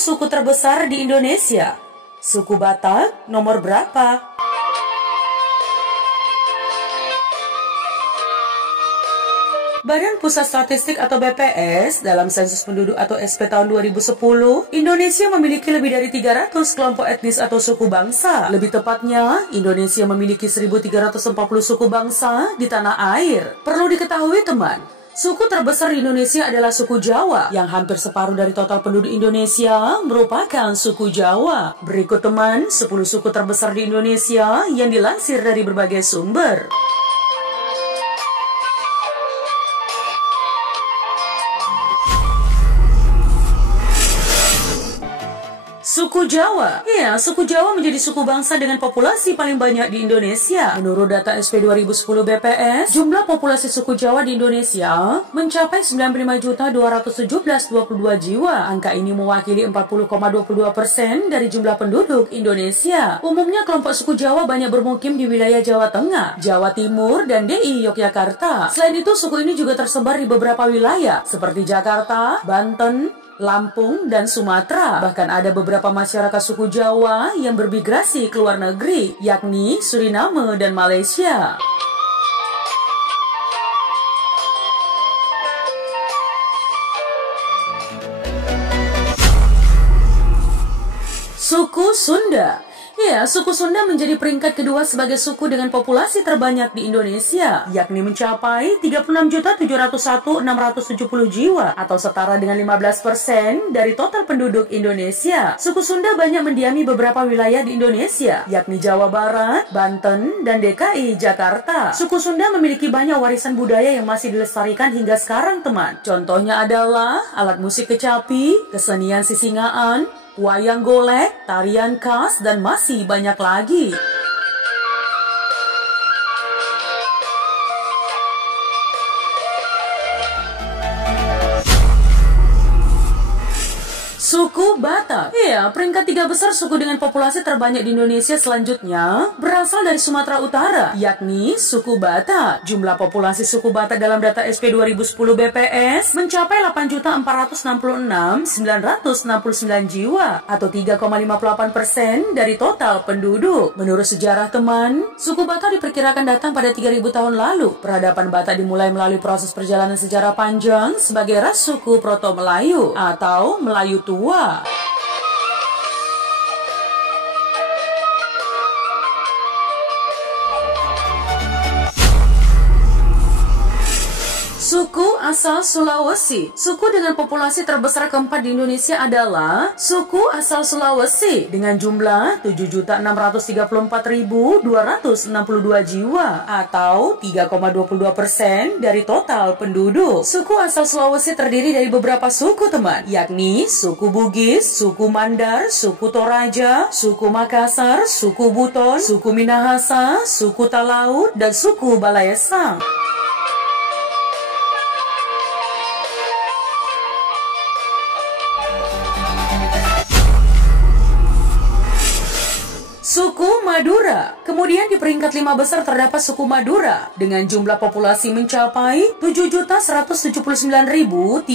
suku terbesar di Indonesia. Suku Batak nomor berapa? Badan Pusat Statistik atau BPS dalam sensus penduduk atau SP tahun 2010, Indonesia memiliki lebih dari 300 kelompok etnis atau suku bangsa. Lebih tepatnya, Indonesia memiliki 1.340 suku bangsa di tanah air. Perlu diketahui teman, suku terbesar di Indonesia adalah suku Jawa, yang hampir separuh dari total penduduk Indonesia merupakan suku Jawa. Berikut teman, 10 suku terbesar di Indonesia yang dilansir dari berbagai sumber. Suku Jawa. Ya, suku Jawa menjadi suku bangsa dengan populasi paling banyak di Indonesia. Menurut data SP 2010 BPS, jumlah populasi suku Jawa di Indonesia mencapai 95.217.22 jiwa. Angka ini mewakili 40,22% dari jumlah penduduk Indonesia. Umumnya kelompok suku Jawa banyak bermukim di wilayah Jawa Tengah, Jawa Timur, dan DI Yogyakarta. Selain itu, suku ini juga tersebar di beberapa wilayah seperti Jakarta, Banten, Lampung, dan Sumatera. Bahkan ada beberapa masyarakat suku Jawa yang bermigrasi ke luar negeri, yakni Suriname dan Malaysia. Suku Sunda. Ya, suku Sunda menjadi peringkat kedua sebagai suku dengan populasi terbanyak di Indonesia, yakni mencapai 36.701.670 jiwa atau setara dengan 15% dari total penduduk Indonesia. Suku Sunda banyak mendiami beberapa wilayah di Indonesia, yakni Jawa Barat, Banten, dan DKI Jakarta. Suku Sunda memiliki banyak warisan budaya yang masih dilestarikan hingga sekarang, teman. Contohnya adalah alat musik kecapi, kesenian sisingaan, wayang golek, tarian khas, dan masih banyak lagi. Suku Batak. Ya, peringkat 3 besar suku dengan populasi terbanyak di Indonesia selanjutnya berasal dari Sumatera Utara, yakni suku Batak. Jumlah populasi suku Batak dalam data SP 2010 BPS mencapai 8.466.969 jiwa atau 3,58% dari total penduduk. Menurut sejarah teman, suku Batak diperkirakan datang pada 3.000 tahun lalu. Peradaban Batak dimulai melalui proses perjalanan sejarah panjang sebagai ras suku Proto-Melayu atau Melayu Tua. Suku asal Sulawesi. Suku dengan populasi terbesar keempat di Indonesia adalah suku asal Sulawesi dengan jumlah 7.634.262 jiwa atau 3,22% dari total penduduk. Suku asal Sulawesi terdiri dari beberapa suku teman, yakni suku Bugis, suku Mandar, suku Toraja, suku Makassar, suku Buton, suku Minahasa, suku Talaut, dan suku Balaesang. Suku Madura. Kemudian di peringkat 5 besar terdapat suku Madura dengan jumlah populasi mencapai 7.179.356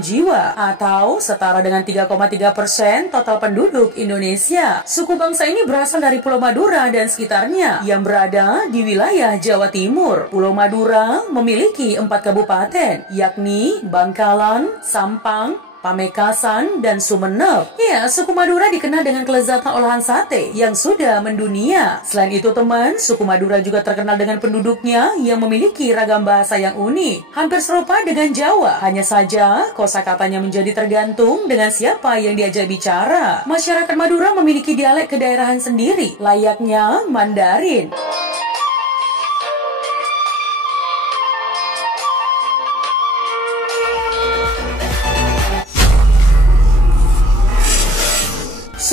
jiwa atau setara dengan 3,3% total penduduk Indonesia. Suku bangsa ini berasal dari Pulau Madura dan sekitarnya yang berada di wilayah Jawa Timur. Pulau Madura memiliki 4 kabupaten, yakni Bangkalan, Sampang, Pamekasan, dan Sumeneb. Ya, suku Madura dikenal dengan kelezatan olahan sate yang sudah mendunia. Selain itu teman, suku Madura juga terkenal dengan penduduknya yang memiliki ragam bahasa yang unik. Hampir serupa dengan Jawa, hanya saja kosakatanya menjadi tergantung dengan siapa yang diajak bicara. Masyarakat Madura memiliki dialek kedaerahan sendiri, layaknya Mandarin.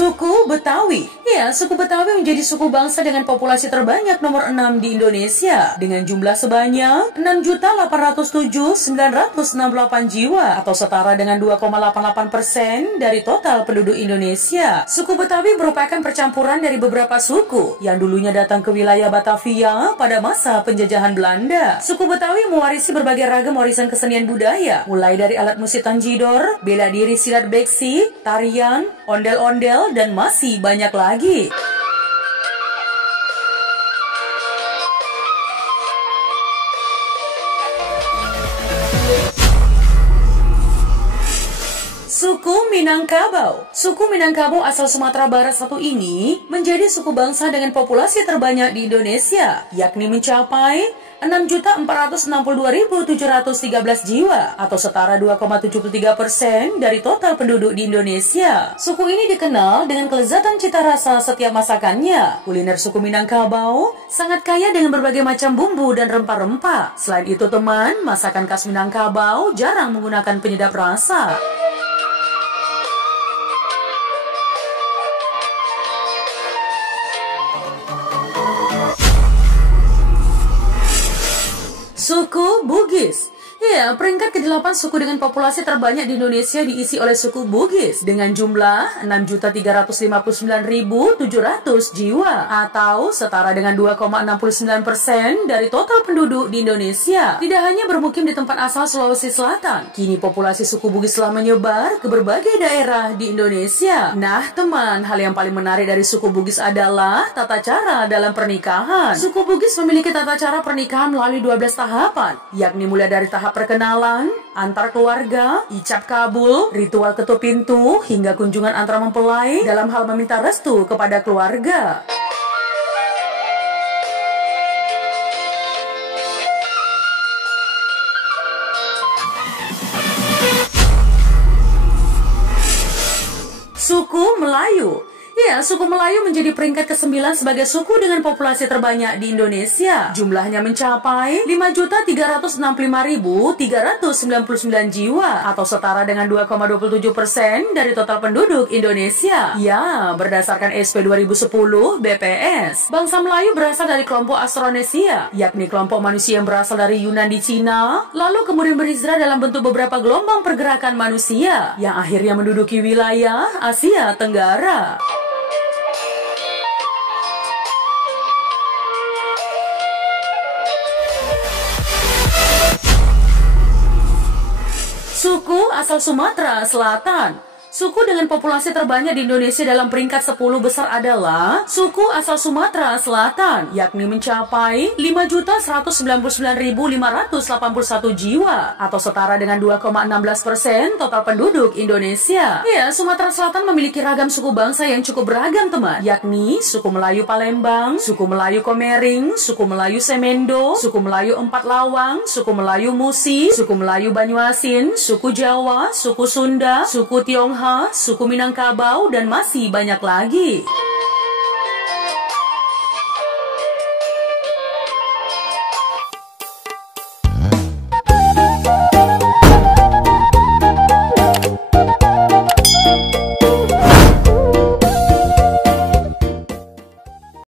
Suku Betawi. Ya, suku Betawi menjadi suku bangsa dengan populasi terbanyak nomor 6 di Indonesia dengan jumlah sebanyak 6.807.968 jiwa atau setara dengan 2,88% dari total penduduk Indonesia. Suku Betawi merupakan percampuran dari beberapa suku yang dulunya datang ke wilayah Batavia pada masa penjajahan Belanda. Suku Betawi mewarisi berbagai ragam warisan kesenian budaya, mulai dari alat musik tanjidor, bela diri silat beksi, tarian, ondel-ondel, dan masih banyak lagi. Suku Minangkabau. Suku Minangkabau asal Sumatera Barat satu ini menjadi suku bangsa dengan populasi terbanyak di Indonesia, yakni mencapai 6.462.713 jiwa atau setara 2,73% dari total penduduk di Indonesia. Suku ini dikenal dengan kelezatan cita rasa setiap masakannya. Kuliner suku Minangkabau sangat kaya dengan berbagai macam bumbu dan rempah-rempah. Selain itu teman, masakan khas Minangkabau jarang menggunakan penyedap rasa. Suku Bugis. Ya, peringkat ke-8 suku dengan populasi terbanyak di Indonesia diisi oleh suku Bugis dengan jumlah 6.359.700 jiwa atau setara dengan 2,69% dari total penduduk di Indonesia. Tidak hanya bermukim di tempat asal Sulawesi Selatan, kini populasi suku Bugis telah menyebar ke berbagai daerah di Indonesia. Nah, teman, hal yang paling menarik dari suku Bugis adalah tata cara dalam pernikahan. Suku Bugis memiliki tata cara pernikahan melalui 12 tahapan, yakni mulai dari tahap perkenalan, antar keluarga, ijab kabul, ritual ketuk pintu, hingga kunjungan antar mempelai dalam hal meminta restu kepada keluarga. Suku Melayu. Ya, suku Melayu menjadi peringkat ke-9 sebagai suku dengan populasi terbanyak di Indonesia. Jumlahnya mencapai 5.365.399 jiwa atau setara dengan 2,27% dari total penduduk Indonesia. Ya, berdasarkan SP 2010 BPS, bangsa Melayu berasal dari kelompok Austronesia, yakni kelompok manusia yang berasal dari Yunan di Cina, lalu kemudian berhijrah dalam bentuk beberapa gelombang pergerakan manusia yang akhirnya menduduki wilayah Asia Tenggara. Suku asal Sumatera Selatan. Suku dengan populasi terbanyak di Indonesia dalam peringkat 10 besar adalah suku asal Sumatera Selatan, yakni mencapai 5.199.581 jiwa atau setara dengan 2,16% total penduduk Indonesia. Ya, Sumatera Selatan memiliki ragam suku bangsa yang cukup beragam teman, yakni suku Melayu Palembang, suku Melayu Komering, suku Melayu Semendo, suku Melayu Empat Lawang, suku Melayu Musi, suku Melayu Banyuasin, suku Jawa, suku Sunda, suku Tionghoa, suku Minangkabau, dan masih banyak lagi.